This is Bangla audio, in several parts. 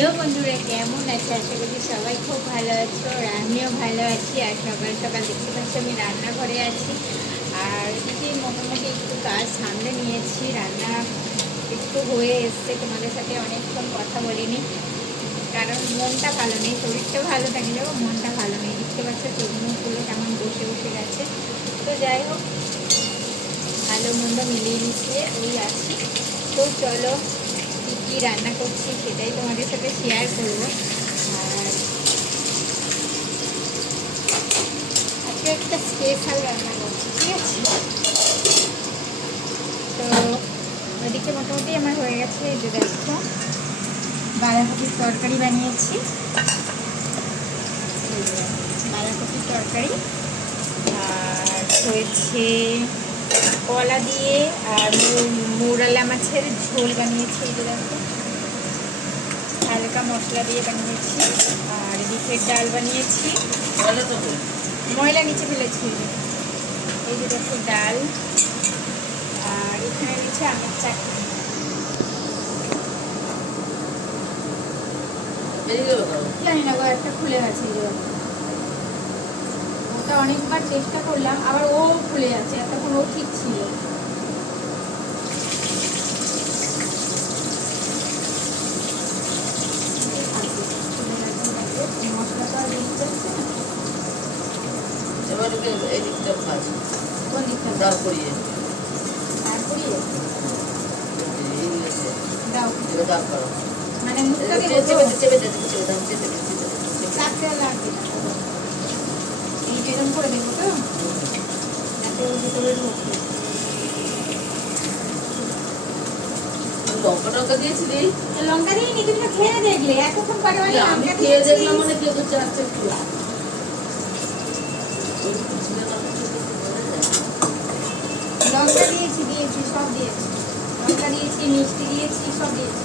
হ্যালো বন্ধুরা, কেমন আছে? আশা করি সবাই খুব ভালো আছো আর আমিও ভালো আছি। আর সকাল সকাল দেখতে পাচ্ছি আমি রান্নাঘরে আছি। আর এদিকে মোটামুটি একটু কাজ সামনে নিয়েছি। রান্না একটু হয়ে এসছে, তোমাদের সাথে অনেকক্ষণ কথা বলিনি। কারণ মনটা ভালো নেই, শরীরটা ভালো থাকলেও মনটা ভালো নেই। দেখতে পাচ্ছ চোখমুখগুলো কেমন বসে বসে গেছে। তো যাই হোক, ভালো মন্দ মিলিয়ে মিশিয়ে ওই আছি। তো চলো কী রান্না করছি সেটাই তোমাদের সাথে শেয়ার করব। আর আজকে একটা স্পেশাল রান্না করছি, ঠিক আছে? তো ওইদিকে মোটামুটি আমার হয়ে গেছে যে দেখো, বাঁধাকপির তরকারি বানিয়েছি। বাঁধাকপির তরকারি, আর হয়েছে কলা দিয়ে আর মৌরালা মাছের ঝোল বানিয়েছি এই দেখো। হালকা মশলা দিয়ে বানিয়েছি আর বিফের ডাল বানিয়েছি। ময়লা নিচে ফেলেছি এই যে। দেখো ডাল। আর এখানে রয়েছে আমার চাটনি। জানি না একটা খুলে আছে ওটা অনেকবার চেষ্টা করলাম আবার ও খুলে যাচ্ছে এতক্ষণ ও ঠিক ছিল। মশলাটা আর বেশি যাচ্ছে না কোন দিকটা তারপরে দাও। মানে মুখটা দেবো তো? চাপতে আর লাগবে না এই বেরম করে দেবো তো? যাতে ওর ভিতরে ঢোকে লঙ্কা দিয়েছিলি লঙ্কা দিয়ে নি তুমি খেয়ে দেখলে। এতক্ষণ পরে আমি আমি খেয়ে দিয়েছি। দেখলাম মানে তো চাচ্ছে। লঙ্কা দিয়েছি দিয়েছি সব দিয়েছি। লঙ্কা দিয়েছি মিষ্টি দিয়েছি সব দিয়েছি।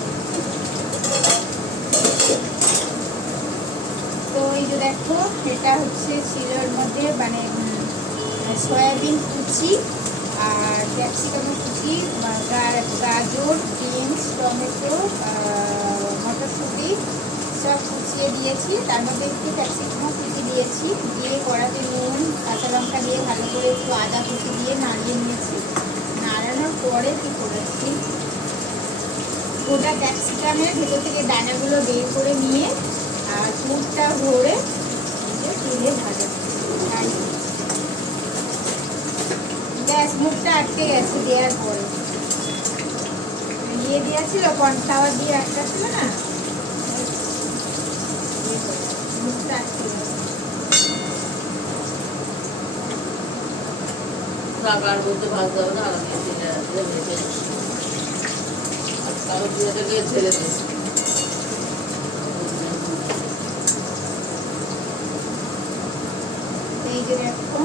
এই যে দেখো, এটা হচ্ছে ছিল এর মধ্যে মানে সয়াবিন কুচি আর ক্যাপসিকাম কুচি, গাজর, বিনস, টমেটো মটরশুঁটি সব কুচিয়ে দিয়েছি। তার মধ্যে একটু ক্যাপসিকাম কুচি দিয়েছি। দিয়ে কড়াতে নুন, কাঁচা লঙ্কা দিয়ে ভালো করে একটু আদা কুচি দিয়ে নাড়িয়ে নিয়েছি। নাড়ানোর পরে কি করেছি? গোটা ক্যাপসিকামের ভেতর থেকে দানাগুলো বের করে নিয়ে পুরটা ভরে তেলে ভাজা। গ্যাস মুখটা আটকে গেছে দেওয়ার পরে। ইয়ে দেওয়া ছিল কর্নফ্লাওয়ার দিয়ে একটা ছিল না? মুখটা আটকে গেছে। কাকার বলতে ভাজতে হবে না আমি দিয়ে থেকে ছেড়ে দিয়েছি এই যে দেখো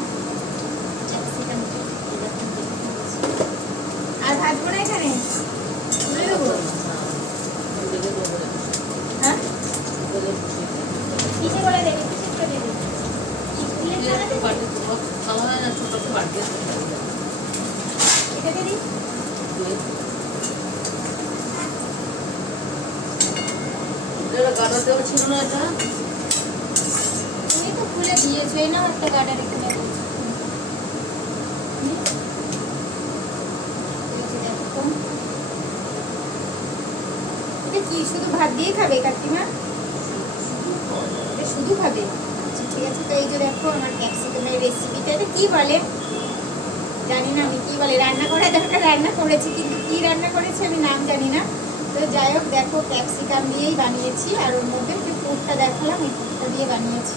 ক্যাপসিকামটা এরকম দেখে নিয়েছি। আর ভাজবো না এখানে? দেবো। হ্যাঁ? ছিল না এটা তুমি তো খুলে দিয়েছ নাও একটা গার্ডার এখানে রয়েছে। এই যে দেখো। এটা কি শুধু ভাত দিয়ে খাবে কাকিমা? শুধু খাবে? আচ্ছা ঠিক আছে, তো এই যে দেখো আমার ক্যাপসিকামের রেসিপিটা এটা কি বলে? জানি না আমি কি বলে, রান্না করার দরকার, রান্না করেছি, কিন্তু কি রান্না করেছি আমি নাম জানি না। তো যাই হোক, দেখো ক্যাপসিকাম দিয়েই বানিয়েছি, আর ওর মধ্যে যে পুরটা দেখালাম, এই পুরটা দিয়ে বানিয়েছি।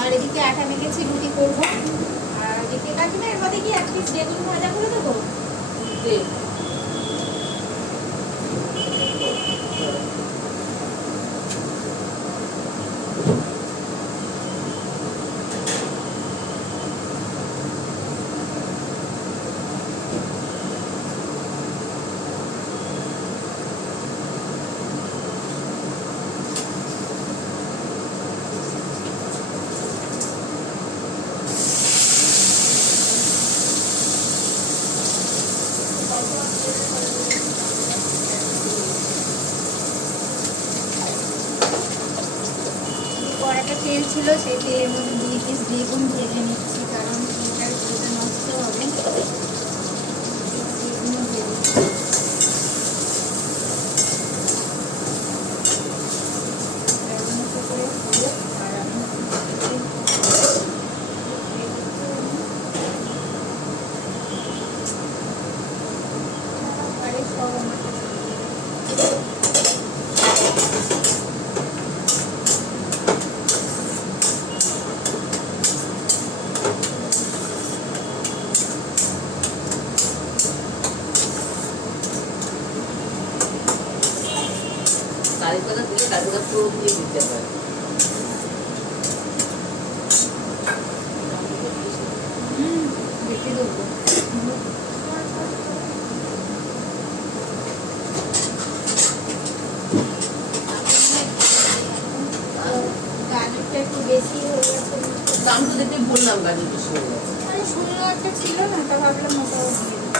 আর এদিকে আটা মেখেছি, রুটি করব। আর এদিকে কাকিমা, এর মধ্যে কি এক পিস বেগুন ভাজা করে দেবো? একটা তেল ছিল, সেই তেলের মধ্যে দিয়ে পিস বেগুন ভেজে নিচ্ছি, কারণ এটার তেলটা নষ্ট হবে। বেগুন ভেজে নিচ্ছি। এটার মতো করে হলুদ আর আমি আরে সব আমার কারি পাতা পুরো দিয়ে দিতে পারে দাম তো দেখে বললাম গাড়ি বেশি হয়ে গেছে মানে শূন্য একটা ছিল না তা ভাবলাম ওটাও দিয়ে দিই।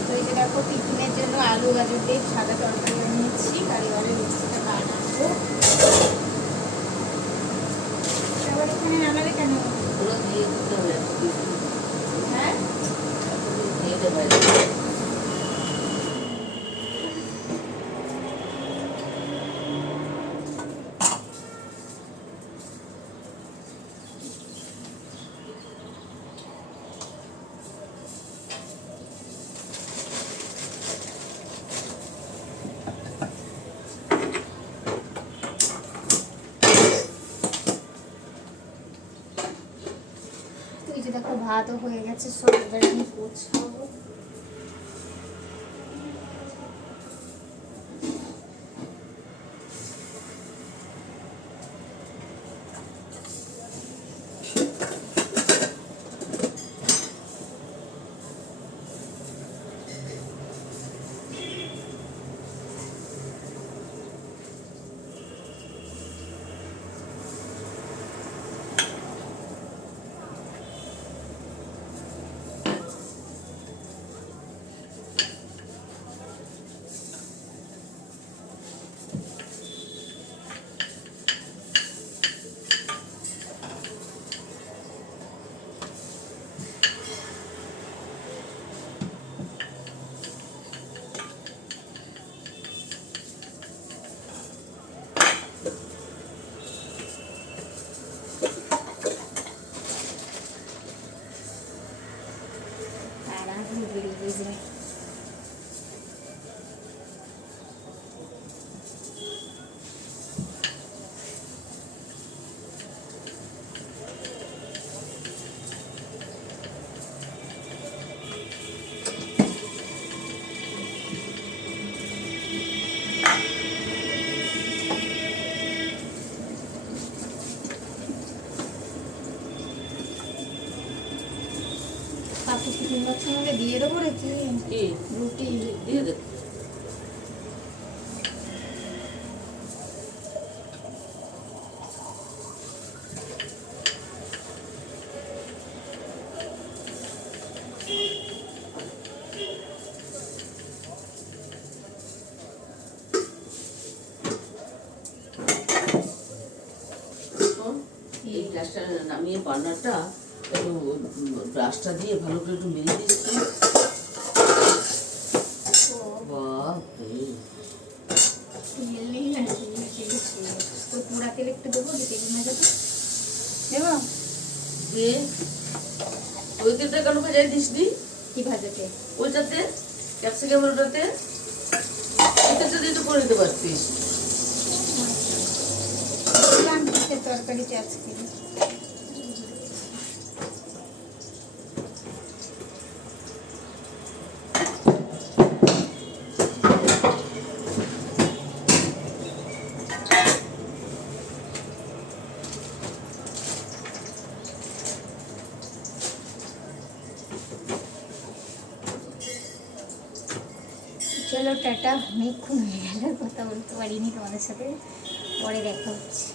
তো এই যে দেখো টিফিনের জন্য আলু গাজর দিয়ে সাদা তরকারি বানিয়েছি কারিগরের রুটিটা বানাবো আবার এখানে নামালে কেন ওগুলো দিয়ে দিতে হবে হ্যাঁ দিয়ে দেবে তো এই যে দেখো ভাতও হয়ে গেছে সব এবার আমি বক্সের মধ্যে দিয়ে দেবো রে কি কি রুটি দিয়ে দে শোন, এই গ্যাসটা নামিয়ে বার্নারটা একটু ব্রাশটা দিয়ে ভালো করে একটু মেরে দিচ্ছি। ওই তেলটা কেন ভেজাই দিস দি কি ভাজাতে ওইটাতে ওটাতে তো করে দিতে পারতিস। বললাম কিসের চলো টাটা অনেকক্ষণ হয়ে গেল কথা বলতে পারিনি তোমাদের সাথে পরে দেখা হচ্ছে।